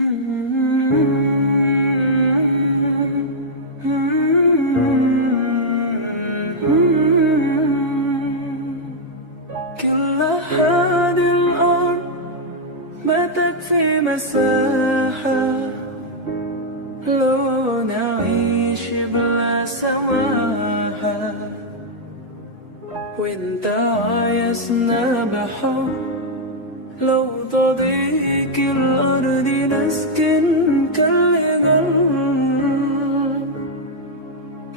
كل هذه الأرض ما تكفي مساحة لو نعيش بلا سماحة، وانت عايزنا بحب لو تضيق الأرض نسكن كالجبل.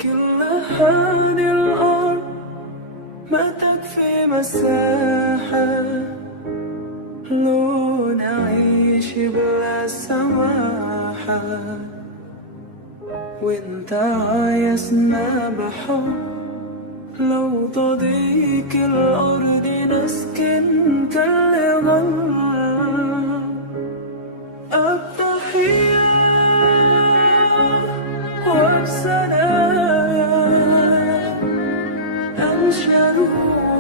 كل هذه الأرض ما تكفي مساحة لو نعيش بلا سماحة، وانت عايزنا بحب لو تضيق الأرض نسكن كالجبل. التحية والسلام أنشد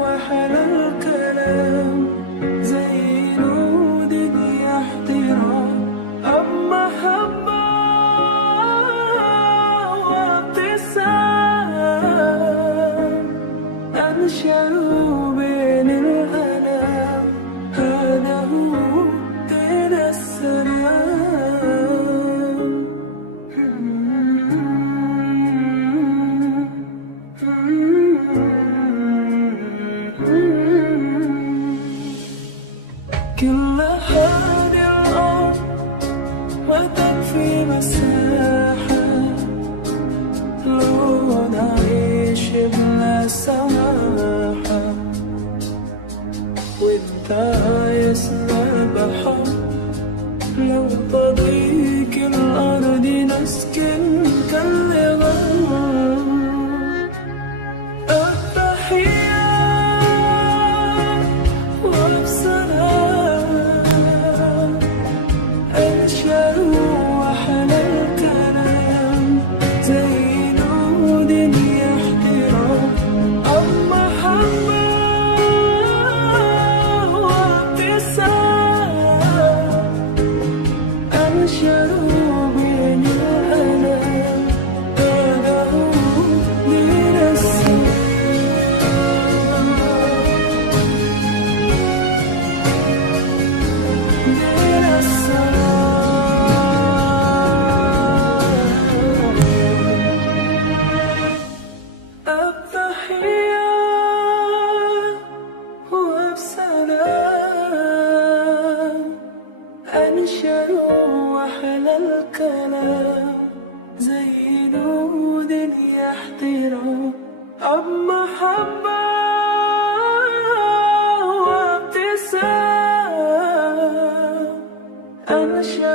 وحل الكلام زي نود احترام، أما محبة وابتسام أنشد بين الأنام. هذا هو دين السلام. كل هذه الأرض ما تكفي مساحة لو نعيش بلا سماحة، وانت عايزنا بحب لو تضيق الأرض نسكن كالجبل. التحية والسلام أنشد وحل الكلام زي نود احترام، أما محبة وابتسام أنشد بين الأنام. هذا هو دين السلام. دين السلام. التحية وبسلام أنشد وحل الكلام زي نود احترام، أما محبة وابتسام أنشد